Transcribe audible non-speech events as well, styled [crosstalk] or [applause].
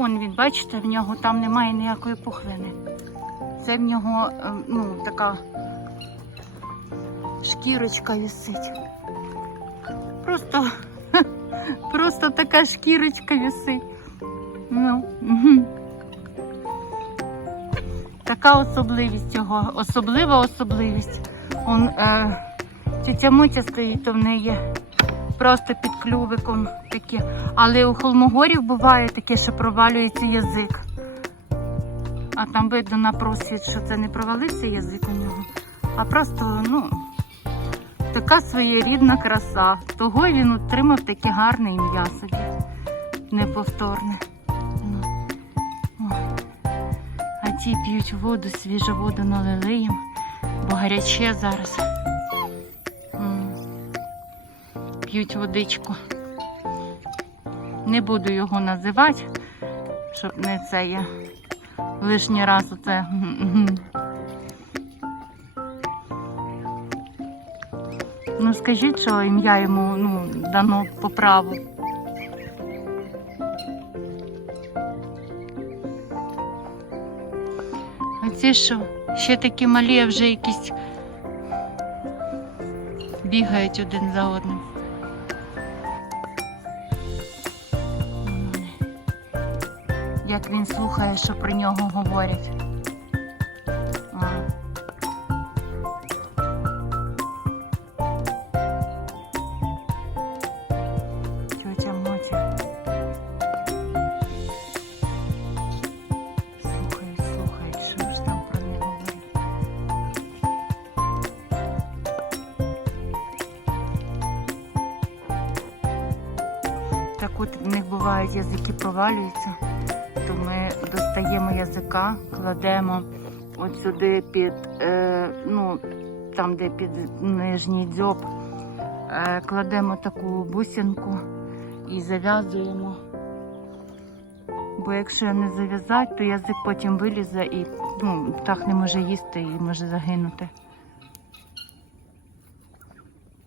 Он він, бачите, в нього там немає ніякої пухлини. Це в нього е, ну, така шкірочка висить. Просто, [laughs] просто така шкірочка висить. Ну. Така особливість його, особлива особливість. Он, е, тетя Мотя стоїть, то в неї просто під клювиком таке. Але у холмогорів буває таке, що провалюється язик. А там видно на просвіт, що це не провалився язик у нього, а просто, ну, така своєрідна краса. Того він отримав таке гарне ім'я собі. Неповторне. Ну. А ті п'ють воду, свіжу воду налили їм, бо гаряче зараз. П'ють водичку. Не буду його називати, щоб не це я лишній раз оце. [laughs] Ну скажіть, що ім'я йому ну, дано по праву. А ці що? Ще такі малі, а вже якісь бігають один за одним. Як він слухає, що про нього говорять. Так от в них бувають язики провалюються, то ми достаємо язика, кладемо от сюди під, е, ну, там, де під нижній дзьоб, е, кладемо таку бусинку і зав'язуємо. Бо якщо не зав'язати, то язик потім вилізе і ну, птах не може їсти і може загинути.